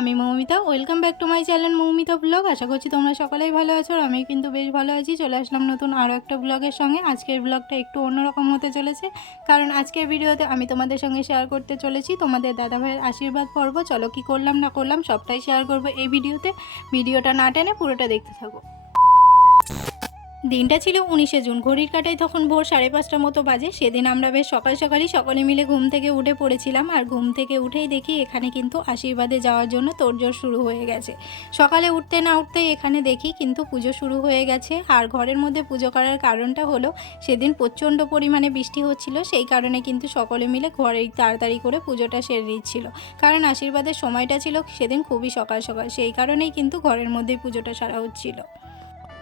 আমি Moumita welcome back to my channel Moumita blog আশা করছি তোমরা সকলেই ভালো আছো আর আমি কিন্তু বেশ ভালো আছি। চলে আসলাম নতুন আরও একটা ব্লগের সঙ্গে। আজকের ব্লগটা একটু অন্যরকম হতে চলেছে। কারণ আজকের ভিডিওতে আমি তোমাদের সঙ্গে শেয়ার করতে চলেছি। তোমাদের দাদাভাইয়ের আশীর্বাদ পর্ব। চলো কি করলাম না করলাম সবটাই শেয়ার করব এই ভিডিওতে। ভিডিওটা না টেনে পুরোটা দেখতে থাকো। দিনটা ছিল উনিশে জুন। ঘড়ির কাটায় তখন ভোর সাড়ে পাঁচটা মতো বাজে। সেদিন আমরা বেশ সকাল সকালই সকলে মিলে ঘুম থেকে উঠে পড়েছিলাম আর ঘুম থেকে উঠেই দেখি এখানে কিন্তু আশীর্বাদে যাওয়ার জন্য তোড়জোড় শুরু হয়ে গেছে। সকালে উঠতে না উঠতেই এখানে দেখি কিন্তু পুজো শুরু হয়ে গেছে আর ঘরের মধ্যে পুজো করার কারণটা হলো সেদিন প্রচণ্ড পরিমাণে বৃষ্টি হচ্ছিল, সেই কারণে কিন্তু সকলে মিলে ঘরেই তাড়াতাড়ি করে পুজোটা সেরে নিচ্ছিল। কারণ আশীর্বাদের সময়টা ছিল সেদিন খুবই সকাল সকাল, সেই কারণেই কিন্তু ঘরের মধ্যেই পুজোটা সারা হচ্ছিল।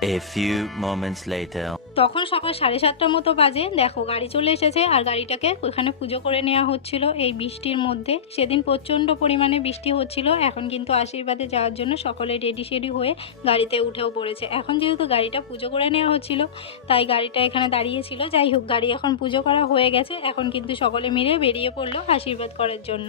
A few moments later. তখন সকাল সাড়ে সাতটার মতো বাজে। দেখো, গাড়ি চলে এসেছে আর গাড়িটাকে ওখানে পুজো করে নেওয়া হচ্ছিল এই বৃষ্টির মধ্যে। সেদিন প্রচণ্ড পরিমাণে বৃষ্টি হচ্ছিল। এখন কিন্তু আশীর্বাদে যাওয়ার জন্য সকলে রেডি শেডি হয়ে গাড়িতে উঠেও পড়েছে। এখন যেহেতু গাড়িটা পুজো করে নেওয়া হচ্ছিল, তাই গাড়িটা এখানে দাঁড়িয়েছিল। যাই হোক, গাড়ি এখন পুজো করা হয়ে গেছে। এখন কিন্তু সকলে মিলে বেরিয়ে পড়ল আশীর্বাদ করার জন্য।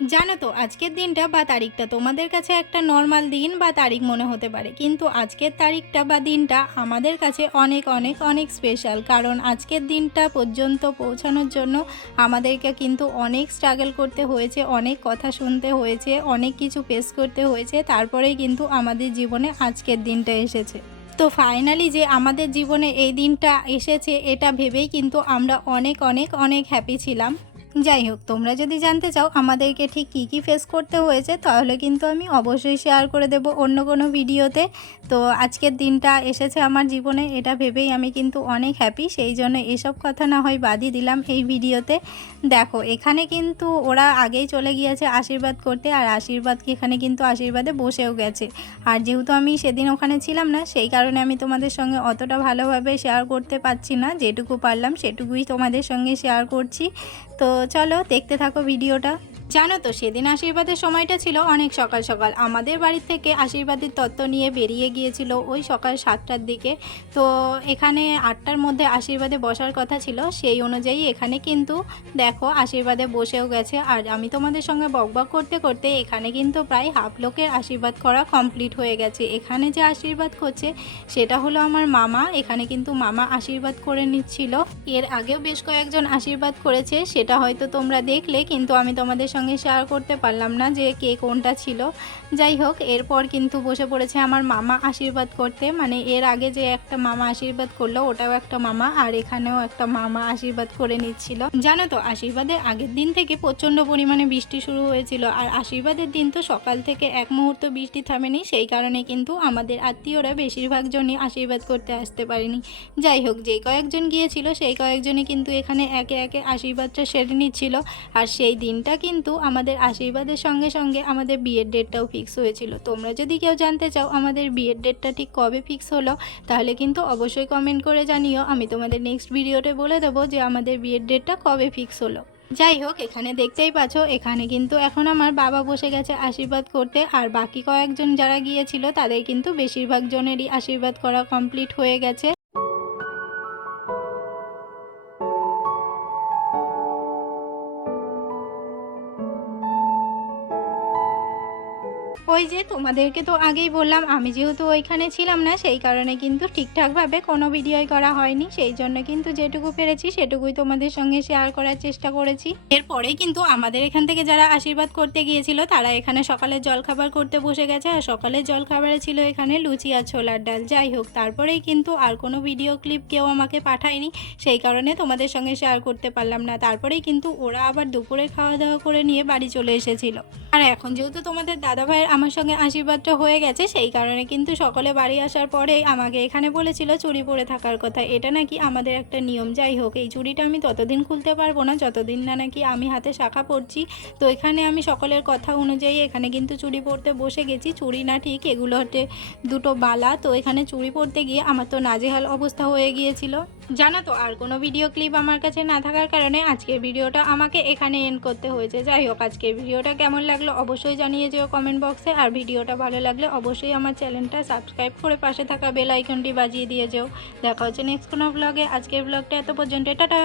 জানো তো, আজকের দিনটা বা তারিখটা তোমাদের কাছে একটা নর্মাল দিন বা তারিখ মনে হতে পারে। কিন্তু আজকের তারিখটা বা দিনটা আমাদের কাছে অনেক অনেক অনেক স্পেশাল কারণ আজকের দিনটা পর্যন্ত পৌঁছানোর জন্য আমাদেরকে কিন্তু অনেক স্ট্রাগল করতে হয়েছে, অনেক কথা শুনতে হয়েছে, অনেক কিছু ফেস করতে হয়েছে। তারপরেই কিন্তু আমাদের জীবনে আজকের দিনটা এসেছে। তো ফাইনালি যে আমাদের জীবনে এই দিনটা এসেছে, এটা ভেবেই কিন্তু আমরা অনেক অনেক অনেক হ্যাপি ছিলাম। যাই হোক তোমরা যদি জানতে চাও আমাদেরকে ঠিক কী কী ফেস করতে হয়েছে, তাহলে কিন্তু আমি অবশ্যই শেয়ার করে দেব অন্য কোনো ভিডিওতে তো আজকের দিনটা এসেছে আমার জীবনে, এটা ভেবেই আমি কিন্তু অনেক হ্যাপি সেই জন্য এসব কথা না হয় বাদই দিলাম এই ভিডিওতে দেখো, এখানে কিন্তু ওরা আগেই চলে গিয়েছে আশীর্বাদ করতে, আর আশীর্বাদকে এখানে কিন্তু আশীর্বাদে বসেও গেছে। আর যেহেতু আমি সেদিন ওখানে ছিলাম না, সেই কারণে আমি তোমাদের সঙ্গে অতটা ভালোভাবে শেয়ার করতে পারছি না, যেটুকু পারলাম সেটুকুই তোমাদের সঙ্গে শেয়ার করছি। তো চলো দেখতে থাকো ভিডিওটা। জানো তো, সেদিন আশীর্বাদের সময়টা ছিল অনেক সকাল সকাল। আমাদের বাড়ি থেকে আশীর্বাদের তত্ত্ব নিয়ে বেরিয়ে গিয়েছিল ওই সকাল সাতটার দিকে। তো এখানে আটটার মধ্যে আশীর্বাদে বসার কথা ছিল, সেই অনুযায়ী এখানে কিন্তু দেখো আশীর্বাদে বসেও গেছে। আর আমি তোমাদের সঙ্গে বকবক করতে করতে এখানে কিন্তু প্রায় হাফ লোকের আশীর্বাদ করা কমপ্লিট হয়ে গেছে। এখানে যে আশীর্বাদ করছে, সেটা হলো আমার মামা। এখানে কিন্তু মামা আশীর্বাদ করে নিচ্ছিল। এর আগেও বেশ কয়েকজন আশীর্বাদ করেছে, সেটা হয়তো তোমরা দেখলে, কিন্তু আমি তোমাদের সঙ্গে শেয়ার করতে পারলাম না যে কে কোনটা ছিল। যাই হোক, এরপর কিন্তু বসে পড়েছে আমার মামা আশীর্বাদ করতে। মানে এর আগে যে একটা মামা আশীর্বাদ করল, ওটাও একটা মামা, আর এখানেও একটা মামা আশীর্বাদ করে নিচ্ছিল। জানো তো আশীর্বাদের আগের দিন থেকে প্রচণ্ড পরিমাণে বৃষ্টি শুরু হয়েছিল, আর আশীর্বাদের দিন তো সকাল থেকে এক মুহূর্ত বৃষ্টি থামেনি, সেই কারণে কিন্তু আমাদের আত্মীয়রা বেশিরভাগ জনই আশীর্বাদ করতে আসতে পারেনি। যাই হোক, যে কয়েকজন গিয়েছিল, সেই কয়েকজনই কিন্তু এখানে একে একে আশীর্বাদটা সেরে নিচ্ছিল আর সেই দিনটা কিন্তু আমাদের আশীর্বাদের সঙ্গে সঙ্গে আমাদের বিয়ের ডেটটাও ফিক্স হয়েছিল। তোমরা যদি কেউ জানতে চাও আমাদের বিয়ের ডেটটা ঠিক কবে ফিক্স হলো, তাহলে কিন্তু অবশ্যই কমেন্ট করে জানিও। আমি তোমাদের নেক্সট ভিডিওতে বলে দেবো যে আমাদের বিয়ের ডেটটা কবে ফিক্স হলো। যাই হোক, এখানে দেখতেই পাচ্ছ, এখানে কিন্তু এখন আমার বাবা বসে গেছে আশীর্বাদ করতে। আর বাকি কয়েকজন যারা গিয়েছিল, তাদের কিন্তু বেশিরভাগ জনেরই আশীর্বাদ করা কমপ্লিট হয়ে গেছে। ওই যে তোমাদেরকে তো আগেই বললাম, আমি যেহেতু ওইখানে ছিলাম না, সেই কারণে কিন্তু ঠিকঠাকভাবে কোনো ভিডিওই করা হয়নি। সেই জন্য কিন্তু যেটুকু পেরেছি, সেটুকুই তোমাদের সঙ্গে শেয়ার করার চেষ্টা করেছি। এরপরেই কিন্তু আমাদের এখান থেকে যারা আশীর্বাদ করতে গিয়েছিল, তারা এখানে সকালে জলখাবার করতে বসে গেছে। আর সকালের জলখাবারে ছিল এখানে লুচি আর ছোলার ডাল। যাই হোক, তারপরেই কিন্তু আর কোনো ভিডিও ক্লিপ কেউ আমাকে পাঠায়নি। সেই কারণে তোমাদের সঙ্গে শেয়ার করতে পারলাম না। তারপরেই কিন্তু ওরা আবার দুপুরে খাওয়া দাওয়া করে নিয়ে বাড়ি চলে এসেছিল। আর এখন যেহেতু তোমাদের দাদা ভাইয়ের আমার সঙ্গে আশীর্বাদটা হয়ে গেছে, সেই কারণে কিন্তু সকলে বাড়ি আসার পরেই আমাকে এখানে বলেছিল চুরি পরে থাকার কথা। এটা নাকি আমাদের একটা নিয়ম। যাই হোক, এই চুড়িটা আমি ততদিন খুলতে পারব না, যতদিন না নাকি আমি হাতে শাখা পড়ছি। তো এখানে আমি সকলের কথা অনুযায়ী এখানে কিন্তু চুড়ি পরতে বসে গেছি। চুড়ি না ঠিক, এগুলো হচ্ছে দুটো বালা। তো এখানে চুরি পরতে গিয়ে আমার তো নাজেহাল অবস্থা হয়ে গিয়েছিল। জানো তো, আর কোনো ভিডিও ক্লিপ আমার কাছে না থাকার কারণে আজকের ভিডিওটা আমাকে এখানে এন্ড করতে হয়েছে। যাই হোক, আজকের ভিডিওটা কেমন লাগল অবশ্যই জানিয়ে যেও কমেন্ট বক্সে আর ভিডিওটা ভালো লাগলে অবশ্যই আমার চ্যানেলটা সাবস্ক্রাইব করে পাশে থাকা বেল আইকনটি বাজিয়ে দিয়ে যেও। দেখা হচ্ছে নেক্সট কোনো ব্লগে আজকের ব্লগটা এত পর্যন্ত, টাটা!